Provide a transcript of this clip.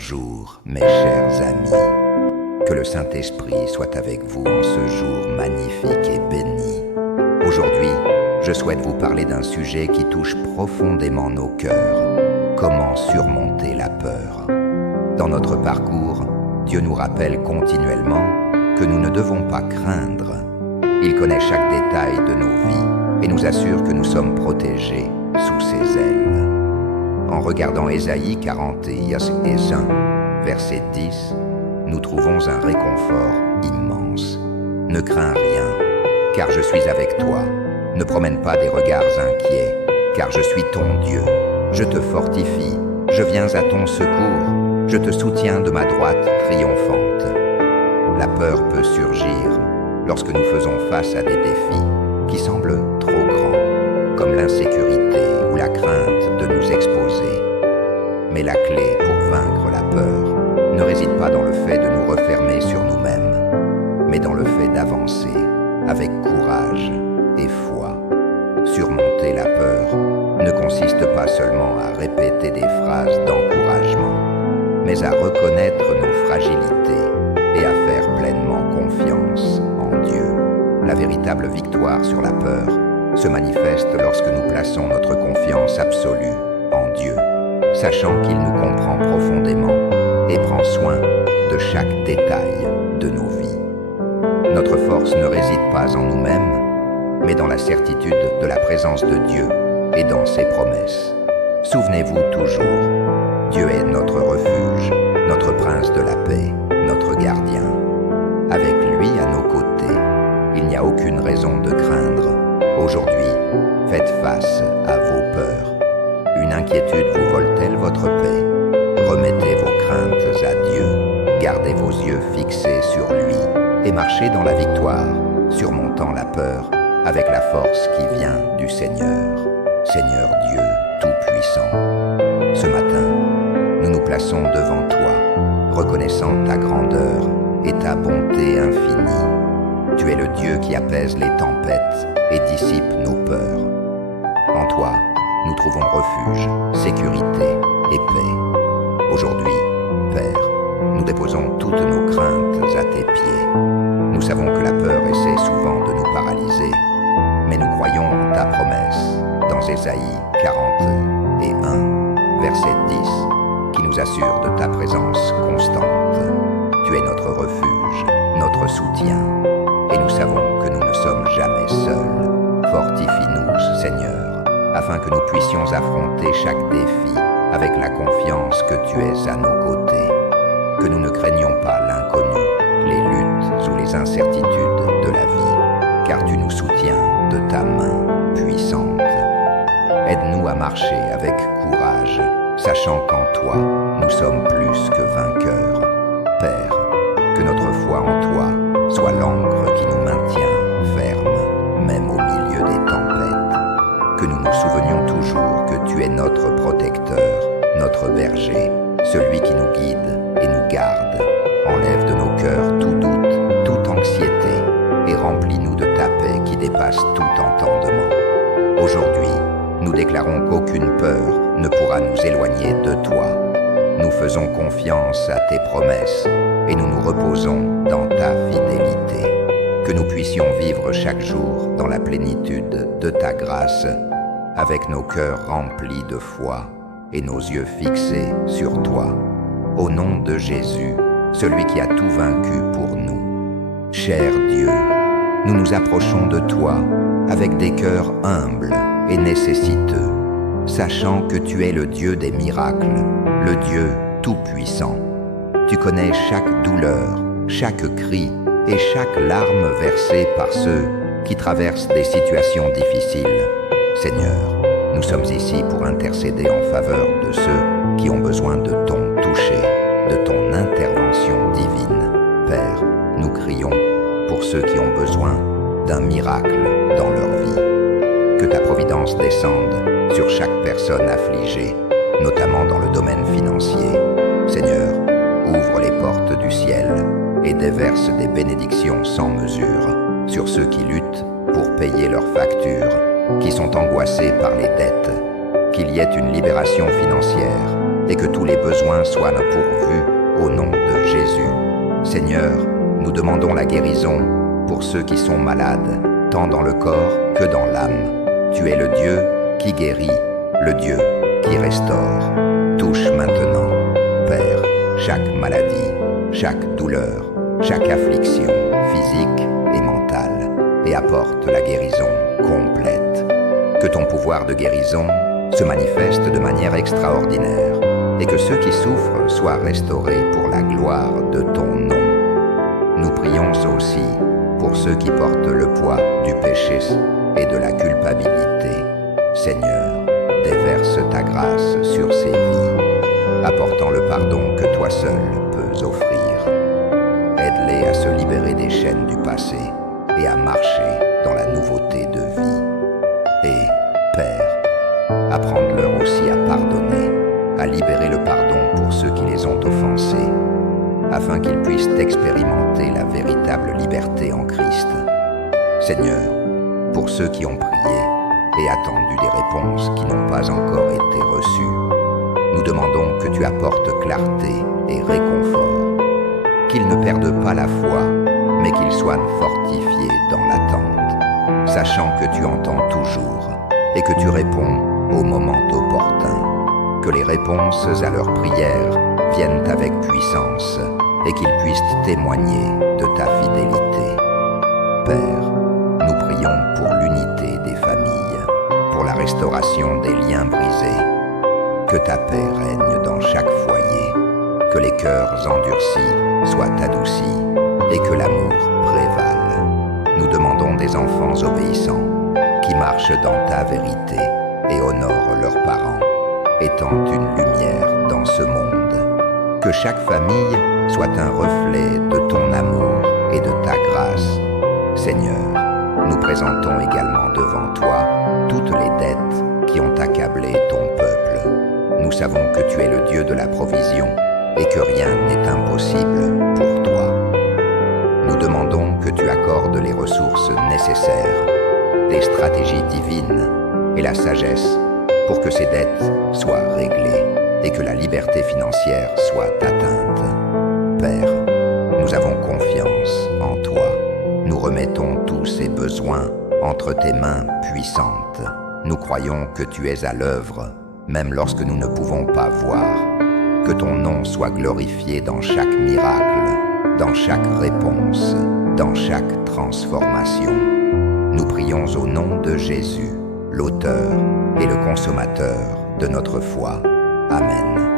Bonjour mes chers amis, que le Saint-Esprit soit avec vous en ce jour magnifique et béni. Aujourd'hui, je souhaite vous parler d'un sujet qui touche profondément nos cœurs. Comment surmonter la peur? Dans notre parcours, Dieu nous rappelle continuellement que nous ne devons pas craindre. Il connaît chaque détail de nos vies et nous assure que nous sommes protégés sous ses ailes. En regardant Ésaïe 41, verset 10, nous trouvons un réconfort immense. Ne crains rien, car je suis avec toi. Ne promène pas des regards inquiets, car je suis ton Dieu. Je te fortifie, je viens à ton secours, je te soutiens de ma droite triomphante. La peur peut surgir lorsque nous faisons face à des défis qui semblent trop grands, comme l'insécurité ou la crainte de nous exposer. Mais la clé pour vaincre la peur ne réside pas dans le fait de nous refermer sur nous-mêmes, mais dans le fait d'avancer avec courage et foi. Surmonter la peur ne consiste pas seulement à répéter des phrases d'encouragement, mais à reconnaître nos fragilités et à faire pleinement confiance en Dieu. La véritable victoire sur la peur se manifeste lorsque nous plaçons notre confiance absolue en Dieu, sachant qu'il nous comprend profondément et prend soin de chaque détail de nos vies. Notre force ne réside pas en nous-mêmes, mais dans la certitude de la présence de Dieu et dans ses promesses. Souvenez-vous toujours, Dieu est notre refuge, notre prince de la paix, notre gardien. Avec lui à nos côtés, il n'y a aucune raison de craindre. Aujourd'hui, faites face à vos peurs. Une inquiétude vous vole-t-elle votre paix? Remettez vos craintes à Dieu, gardez vos yeux fixés sur lui et marchez dans la victoire, surmontant la peur avec la force qui vient du Seigneur. Seigneur Dieu Tout-Puissant, ce matin, nous nous plaçons devant toi, reconnaissant ta grandeur et ta bonté infinie. Tu es le Dieu qui apaise les tempêtes et dissipe nos peurs. En toi, nous trouvons refuge, sécurité et paix. Aujourd'hui, Père, nous déposons toutes nos craintes à tes pieds. Nous savons que la peur essaie souvent de nous paralyser, mais nous croyons en ta promesse dans Ésaïe 41, verset 10, qui nous assure de ta présence constante. Tu es notre refuge, notre soutien, et nous savons que nous ne sommes jamais seuls. Fortifie-nous, Seigneur, afin que nous puissions affronter chaque défi avec la confiance que tu es à nos côtés. Que nous ne craignons pas l'inconnu, les luttes ou les incertitudes de la vie, car tu nous soutiens de ta main puissante. Aide-nous à marcher avec courage, sachant qu'en toi, nous sommes plus que vainqueurs. Père, que notre foi en toi soit l'encre qui nous maintient fermes, même au milieu des tempêtes. Que nous nous souvenions toujours que tu es notre protecteur, notre berger, celui qui nous guide et nous garde. Enlève de nos cœurs tout doute, toute anxiété, et remplis-nous de ta paix qui dépasse tout entendement. Aujourd'hui, nous déclarons qu'aucune peur ne pourra nous éloigner de toi. Nous faisons confiance à tes promesses et nous nous reposons dans ta fidélité. Que nous puissions vivre chaque jour dans la plénitude de ta grâce, avec nos cœurs remplis de foi et nos yeux fixés sur toi. Au nom de Jésus, celui qui a tout vaincu pour nous. Cher Dieu, nous nous approchons de toi avec des cœurs humbles et nécessiteux, sachant que tu es le Dieu des miracles, le Dieu tout-puissant. Tu connais chaque douleur, chaque cri et chaque larme versée par ceux qui traversent des situations difficiles. Seigneur, nous sommes ici pour intercéder en faveur de ceux qui ont besoin de ton toucher, de ton intervention divine. Père, nous crions pour ceux qui ont besoin d'un miracle dans leur vie. Que ta providence descende sur chaque personne affligée, notamment dans le domaine financier. Seigneur, ouvre les portes du ciel et déverse des bénédictions sans mesure sur ceux qui luttent pour payer leurs factures, qui sont angoissés par les dettes, qu'il y ait une libération financière et que tous les besoins soient pourvus au nom de Jésus. Seigneur, nous demandons la guérison pour ceux qui sont malades, tant dans le corps que dans l'âme. Tu es le Dieu qui guérit, le Dieu qui restaure. Touche maintenant, Père, chaque maladie, chaque douleur, chaque affliction physique et mentale, et apporte la guérison complète. Que ton pouvoir de guérison se manifeste de manière extraordinaire, et que ceux qui souffrent soient restaurés pour la gloire de ton nom. Nous prions aussi pour ceux qui portent le poids du péché et de la culpabilité. Seigneur, déverse ta grâce sur ces vies, apportant le pardon que toi seul peux offrir. Aide-les à se libérer des chaînes du passé et à marcher dans la nouveauté de vie. Et, Père, apprends-leur aussi à pardonner, à libérer le pardon pour ceux qui les ont offensés, afin qu'ils puissent expérimenter la véritable liberté en Christ. Seigneur, pour ceux qui ont prié et attendu des réponses qui n'ont pas encore été reçues, nous demandons que tu apportes clarté et réconfort, qu'ils ne perdent pas la foi, mais qu'ils soient fortifiés dans l'attente, sachant que tu entends toujours et que tu réponds au moment opportun, que les réponses à leurs prières viennent avec puissance et qu'ils puissent témoigner de ta fidélité. Père, nous prions pour l'unité des familles, pour la restauration des liens brisés. Que ta paix règne dans chaque foyer, que les cœurs endurcis soient adoucis et que l'amour prévale. Nous demandons des enfants obéissants qui marchent dans ta vérité et honorent leurs parents, étant une lumière dans ce monde. Que chaque famille soit un reflet de ton amour et de ta grâce. Seigneur, nous présentons également devant toi toutes les dettes qui ont accablé ton peuple. Nous savons que tu es le Dieu de la provision et que rien n'est impossible pour toi. Nous demandons que tu accordes les ressources nécessaires, des stratégies divines et la sagesse pour que ces dettes soient réglées et que la liberté financière soit atteinte. Père, nous avons confiance en toi. Nous remettons tous ces besoins entre tes mains puissantes. Nous croyons que tu es à l'œuvre, même lorsque nous ne pouvons pas voir. Que ton nom soit glorifié dans chaque miracle, dans chaque réponse, dans chaque transformation. Nous prions au nom de Jésus, l'auteur et le consommateur de notre foi. Amen.